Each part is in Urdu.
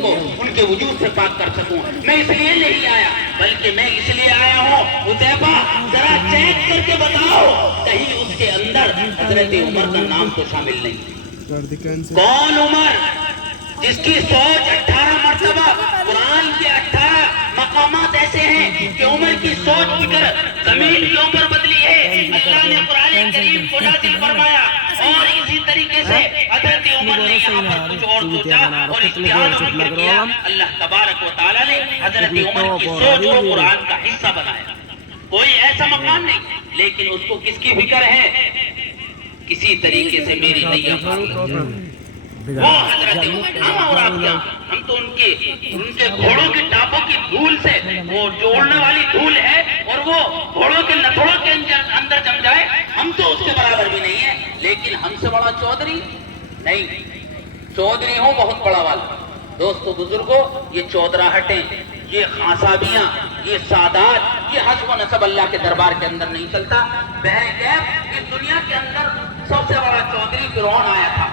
کو ان کے وجود سے پاک کر سکوں. میں اس لیے نہیں آیا بلکہ میں اس لیے آیا ہوں حذیفہ ذرا چیک کر کے بتاؤ کہیں اس کے اندر حضرت عمر کا نام تو شامل نہیں. کون عمر جس کی سوچ 18 مرتبہ قرآن کے 18 مقامات ایسے ہیں کہ عمر کی سوچ فکر زمین کے اوپر بدلی ہے. اللہ نے قرآن کریم کو نازل فرمایا اور اسی طریقے سے حضرت عمر نے یہاں پر کچھ اور سوچا اور اجتہاد و فکر کیا. اللہ تبارک و تعالیٰ نے حضرت عمر کی سوچ کو قرآن کا حصہ بنایا. کوئی ایسا مقام نہیں لیکن اس کو کس کی فکر ہے؟ کسی طریقے سے میری نیا وہ حضرت ہم اور آپ کیا ہم تو ان کے گھوڑوں کے ٹاپوں کی دھول سے وہ جوڑنے والی دھول ہے اور وہ گھوڑوں کے نتھڑوں کے اندر جم جائے ہم تو اس کے برابر بھی نہیں ہیں. لیکن ہم سے بڑا چودھری نہیں. چودھری ہوں بہت بڑا والا. دوستو بزرگوں یہ چودراہٹیں یہ خاصابیاں یہ سادات یہ حسب و نسب اللہ کے دربار کے اندر نہیں چلتا. بہرکیف اس دنیا کے اندر سب سے بڑا چودھری فرعون آیا تھا.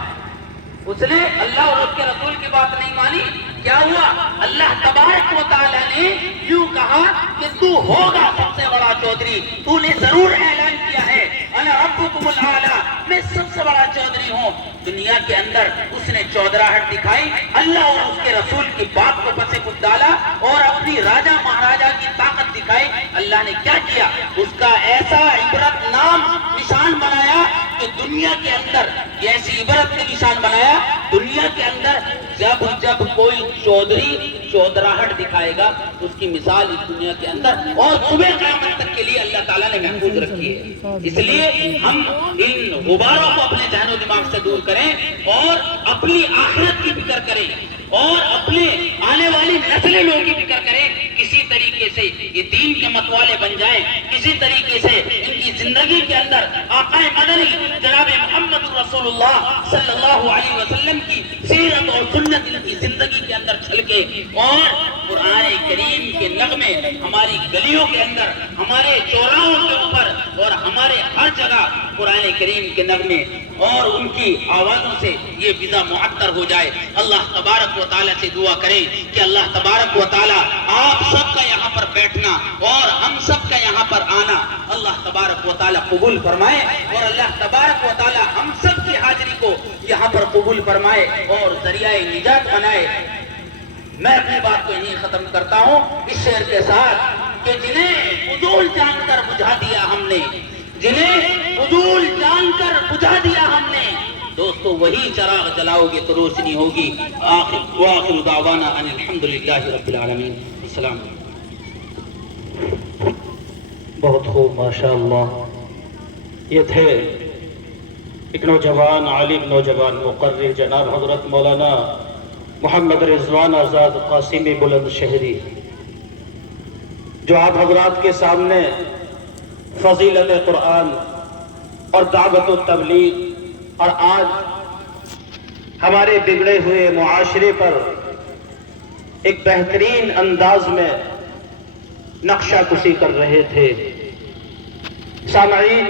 اس نے اللہ اور اس کے رسول کی بات نہیں مانی. کیا ہوا؟ اللہ تبارک و تعالیٰ نے یوں کہا کہ تو ہوگا سب سے بڑا چودھری. تو نے ضرور اعلان کیا ہے انا ربکم الاعلی میں سب سے بڑا چودھری ہوں. دنیا کے اندر اس نے چودراہٹ دکھائی اللہ اور اس کے رسول کی بات کو پس پش ڈالا اور اپنی راجہ مہاراجہ کی طاقت دکھائی. اللہ نے کیا کیا؟ اس کا ایسا عبرت نام نشان بنایا کہ دنیا کے اندر ایسی عبرت کے نشان بنایا دنیا کے اندر جب کوئی چودھری چودراہٹ دکھائے گا اس کی مثال اس دنیا کے اندر اور صبح قیامت تک کے لیے اللہ تعالیٰ نے محفوظ رکھی ہے. اس لیے ہم ان غباروں کو اپنے ذہن و دماغ سے دور کریں اور اپنی آخرت کی فکر کریں اور اپنے آنے والی نسلیں لوگوں کی فکر کریں. کسی طریقے سے یہ دین کے متوالے بن جائیں. کسی طریقے سے ان کی زندگی کے اندر آقا مدنی جناب محمد رسول اللہ صلی اللہ علیہ وسلم کی سیرت اور سنت ان کی زندگی کے اندر چھلکے اور قرآن کریم کے نغمے ہماری گلیوں کے اندر ہمارے چوراہوں کے اوپر اور ہمارے ہر جگہ قرآن کریم کے نغمے اور ان کی آوازوں سے یہ فضا معطر ہو جائے. اللہ تبارک و تعالیٰ سے دعا کریں کہ اللہ تبارک و تعالیٰ آپ سب کا یہاں پر بیٹھنا اور ہم سب کا یہاں پر آنا اللہ تبارک و تعالیٰ قبول فرمائے اور اللہ تبارک و تعالیٰ ہم سب کی حاضری کو یہاں پر قبول فرمائے اور ذریعہ نجات بنائے. میں اپنی بات کو یہیں ختم کرتا ہوں اس شعر کے ساتھ کہ جنہیں فضول جان کر بجھا دیا ہم نے جنہیں فضول جان کر بجھا دیا ہم نے دوستو وہی چراغ جلاؤ گے تو روشنی ہوگی. وآخر دعوانا ان الحمدللہ رب العالمین. السلام. بہت خوب ماشاءاللہ. یہ تھے ایک نوجوان عالم نوجوان مقرر جناب حضرت مولانا محمد رضوان آزاد قاسمی بلند شہری جو آپ حضرات کے سامنے فضیلت قرآن اور دعوت و تبلیغ اور آج ہمارے بگڑے ہوئے معاشرے پر ایک بہترین انداز میں نقشہ کشی کر رہے تھے. سامعین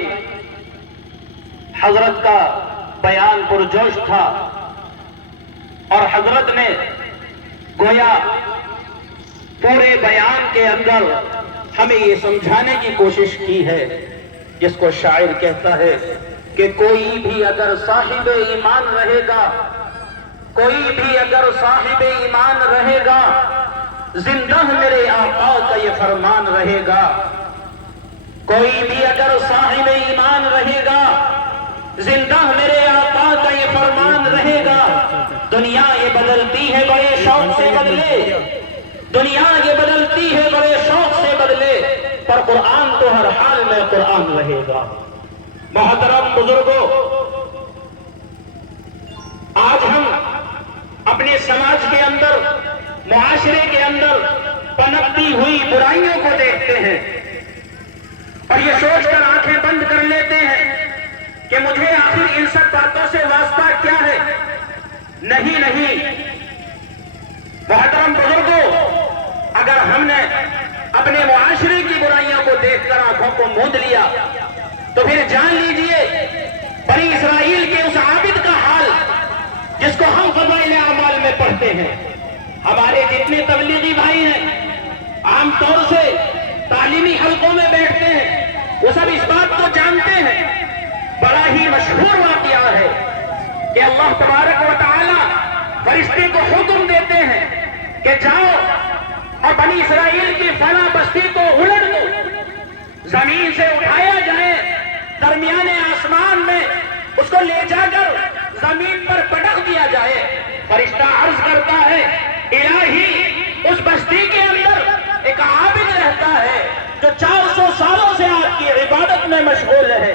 حضرت کا بیان پرجوش تھا اور حضرت نے گویا پورے بیان کے اندر ہمیں یہ سمجھانے کی کوشش کی ہے جس کو شاعر کہتا ہے کہ کوئی بھی اگر صاحب ایمان رہے گا کوئی بھی اگر صاحب ایمان رہے گا زندہ میرے آقا کا یہ فرمان رہے گا. کوئی بھی اگر صاحب ایمان رہے گا زندہ میرے آقا کا یہ فرمان رہے گا. دنیا یہ بدلتی ہے بڑے شوق سے بدلے دنیا یہ بدلتی ہے بڑے شوق سے بدلے پر قرآن تو ہر حال میں قرآن رہے گا. محترم بزرگوں آج ہم اپنے سماج کے اندر معاشرے کے اندر پنپتی ہوئی برائیوں کو دیکھتے ہیں اور یہ سوچ کر آنکھیں بند کر لیتے ہیں کہ مجھے آخر ان سب باتوں سے واسطہ کیا ہے. نہیں محترم بزرگوں اگر ہم نے اپنے معاشرے کی برائیوں کو دیکھ کر آنکھوں کو موند لیا تو پھر جان لیجئے بنی اسرائیل کے اس عابد کا حال جس کو ہم فضائل اعمال میں پڑھتے ہیں ہمارے جتنے تبلیغی بھائی ہیں عام طور سے تعلیمی حلقوں میں بیٹھتے ہیں، وہ سب اس بات کو جانتے ہیں، بڑا ہی مشہور واقعہ ہے کہ اللہ تبارک و تعالی فرشتے کو حکم دیتے ہیں کہ جاؤ اور بنی اسرائیل کی فلاں بستی کو الٹ دو، زمین سے اٹھایا جائے، درمیان آسمان میں اس کو لے جا کر زمین پر پٹک دیا جائے۔ فرشتہ عرض کرتا ہے الہی، اس بستی کے اندر ایک عابد رہتا ہے جو 400 سالوں سے آپ کی عبادت میں مشغول ہے،